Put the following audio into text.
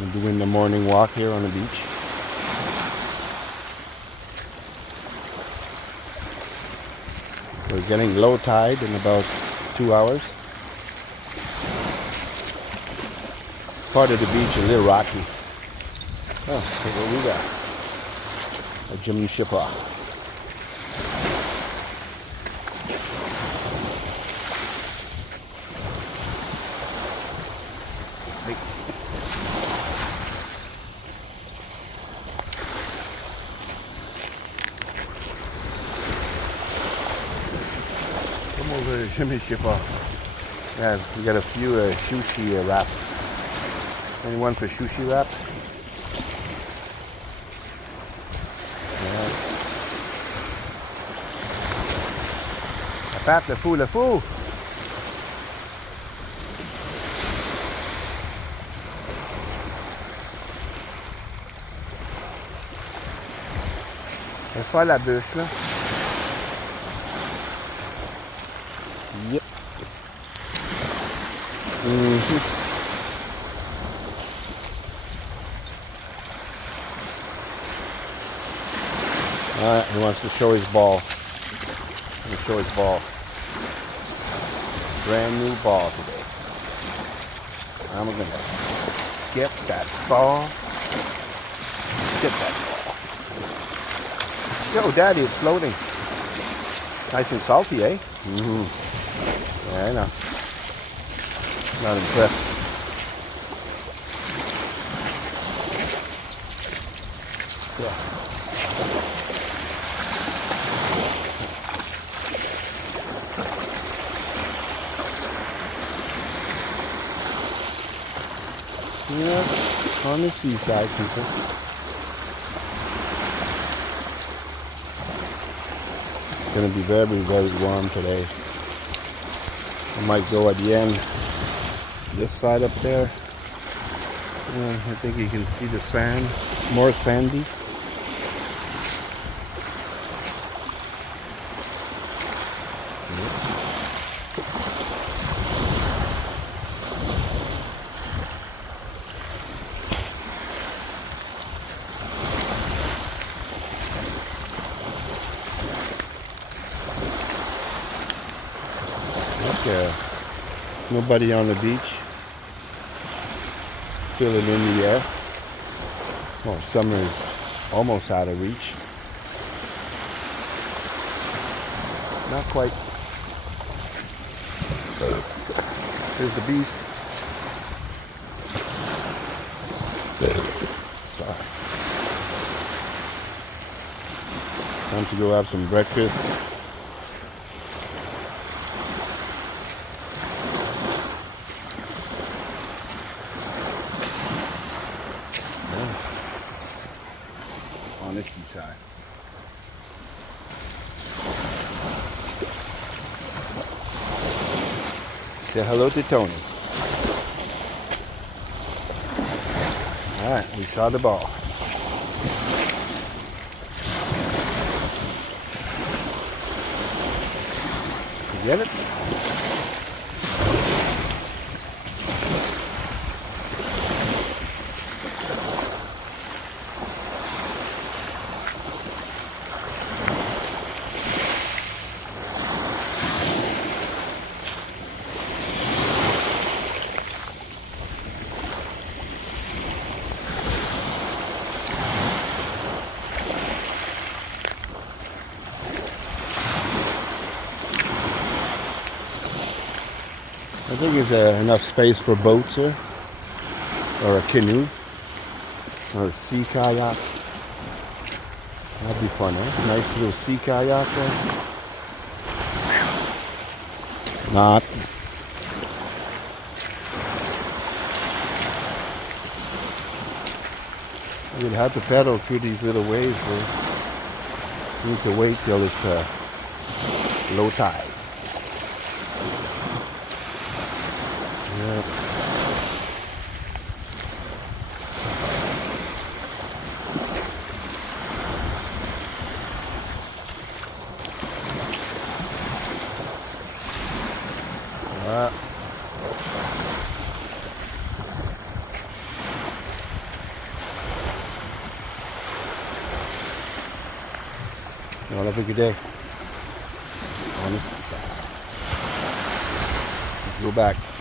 I'm doing the morning walk here on the beach. We're getting low tide in about 2 hours. Part of the beach is a little rocky. Oh, look what we got. A German shipper. Come over to Jimmy Shipper. Yeah, we got a few sushi wraps. Anyone for sushi wraps? Yeah. Le fou. On va faire la bûche là. Yep. Alright, he wants to show his ball. Let me show his ball. Brand new ball today. I'm gonna get that ball. Get that ball. Yo, Daddy, it's floating. Nice and salty, eh? Yeah, I know. Not impressed. Yeah. Yeah, on the seaside, people. It's going to be very, very warm today. I might go at the end, this side up there. I think you can see the sand, more sandy. Nobody on the beach. Feel it in the air. Well, summer is almost out of reach. Not quite. Here's the beast. Sorry. Time to go have some breakfast. On the seaside. Say hello to Tony. Alright, we saw the ball. You get it? I think there's enough space for boats here, or a canoe, or a sea kayak. That'd be fun, eh? Nice little sea kayak there. Not. You'd have to paddle through these little waves, bro. You need to wait till it's low tide. Yeah. You want to have a good day on the seaside. Let's go back.